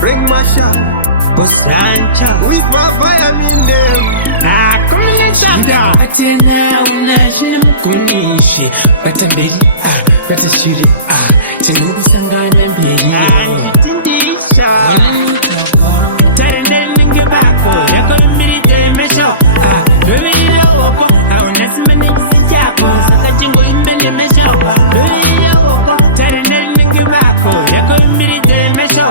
Bring my shot. Bosancha. With my vitamin them. Kumilishanga. Atena unashina mkunishi. Batambeli batashiri Tinubu sangana mbeli. Anitindisha. Tarendeni ngebako. Yako mbili mesho. Dwebila woko. Aunasimani jisichako. Saka jingo imbele mesho. Dwebila woko. Tarendeni ngebako. Yako mbili mesho.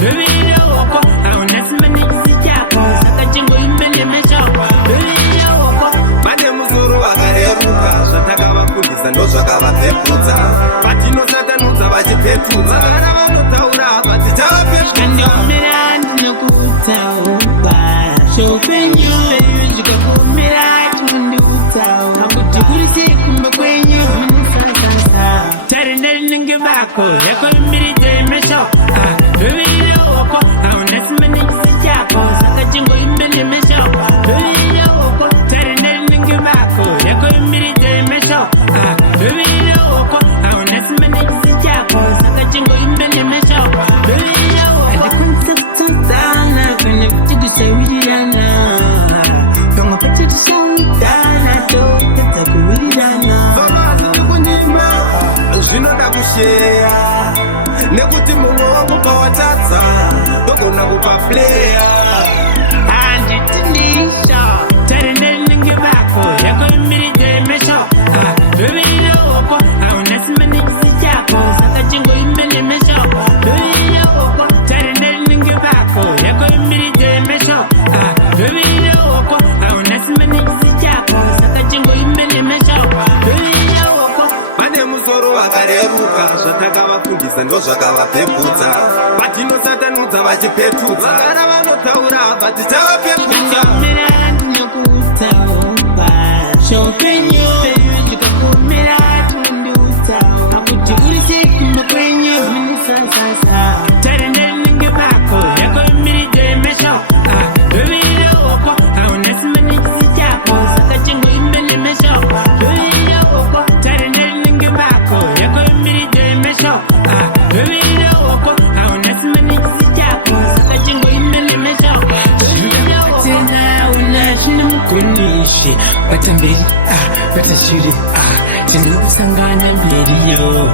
Dwebila woko. Aunasimani jisichako. Saka jingo imbele mesho. Dwebila woko. Bade muzuru wakareruka. Zvataka vafundisa ndozvakavapepudza. Vatinosatanudza vachipetudza. Vagara vanotaura vatichavapepudzwa. Kandomira ndinokutaura. Shoupenyu ndikakumira chindikutaura. Akuti kulisi kumba kwenyu munisasasa. Tarenderi ninge bako yako mbiri mesho. Dwebila woko aunasimani jisichako. Saka jingo imbele mesho. Dwebila woko tarenderi ninge bako yako mbiri mesho. Dwebila woko aunasimani jisichako. Saka jingo imbele mesho. Dwebila woko alikunzakutana kwenye kuchigushawirirana. Tongo pachikushawidana tokata kuwirirana. Vavazini kunyima zvinoda kusheya nekuti mumwe wangu pawatadza togona kupa pleya. Anditinisha tarenderi ninge bako yako mbiri mesho. Dwebila woko aunasimani jisichako. Saka jingo imbele mesho. Dwebila woko tarenderi ninge bako yako mbiri mesho. Dwebila woko aunasimani jisichako. Saka jingo imbele mesho. Dwebila woko Vane musoro vakareruka. Zvataka vafundisa ndozvakavapepudza. Vatinosatanudza vachipetudza. Vagara vanotaura vatichavapepudzwa. Kandomira ndinokutaura. Shoupenyu ndikakumira chindikutaura. Akuti kulisi kumba kwenyu munisasasa. Tarenderi ninge bako yako mbiri mesho. Dwebila woko aunasimani jisichako. Saka jingo imbele mesho. Dwebila woko tarenderi ninge bako yako mbiri mesho. Dwebila woko aunasimani jisichako. Saka jingo imbele mesho. Dwebila woko tena unashina mkunishi. Batambeli batashiri Tinubu sangana mbeli yo.